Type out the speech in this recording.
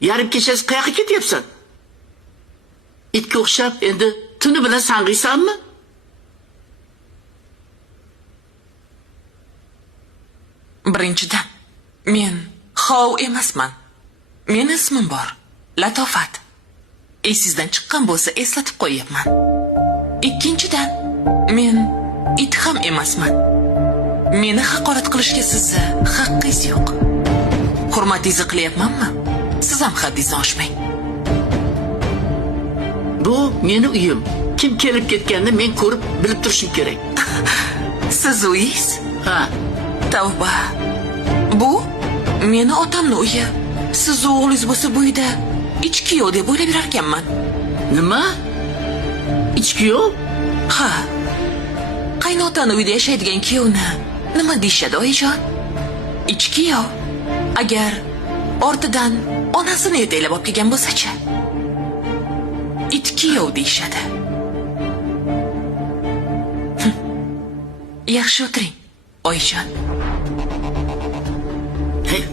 Yarim kechasi qayoqqa ketyapsan? Itga o'xshab endi tuni bilan sang'iysanmi? Birinchidan, men Hov emasman. Meni ismim bor. Latofat. Esingizdan chiqqan bo'lsa eslatib qo'yapman. Ikkinchidan, men it ham emasman. Meni haqorat qilishga sizni haqqingiz yo'q. Hurmatingizni qilyapmanmi? Siz ham haddingizni oshmang. Bu meni uyim. Kim kelib ketganini men ko'rib, bilib turishim kerak. Siz uyingiz? Ha. Tavba. Bu meni otamning uyi. Siz o'g'lingiz bo'lsa bu uyda ichki yo'q deb o'ylab yurar ekanman. Nima? Ichki yo'q? Ha. Qaynotani uyda yashaydigan kuyovni nima deyshadi, oyijon? Ichki yo'q. Agar ortidan onasini yetaklab olib kelgan bo'lsa-chi? Itki yo'q deyshadi. Yaxshi o'tiring, oyijon. Hey.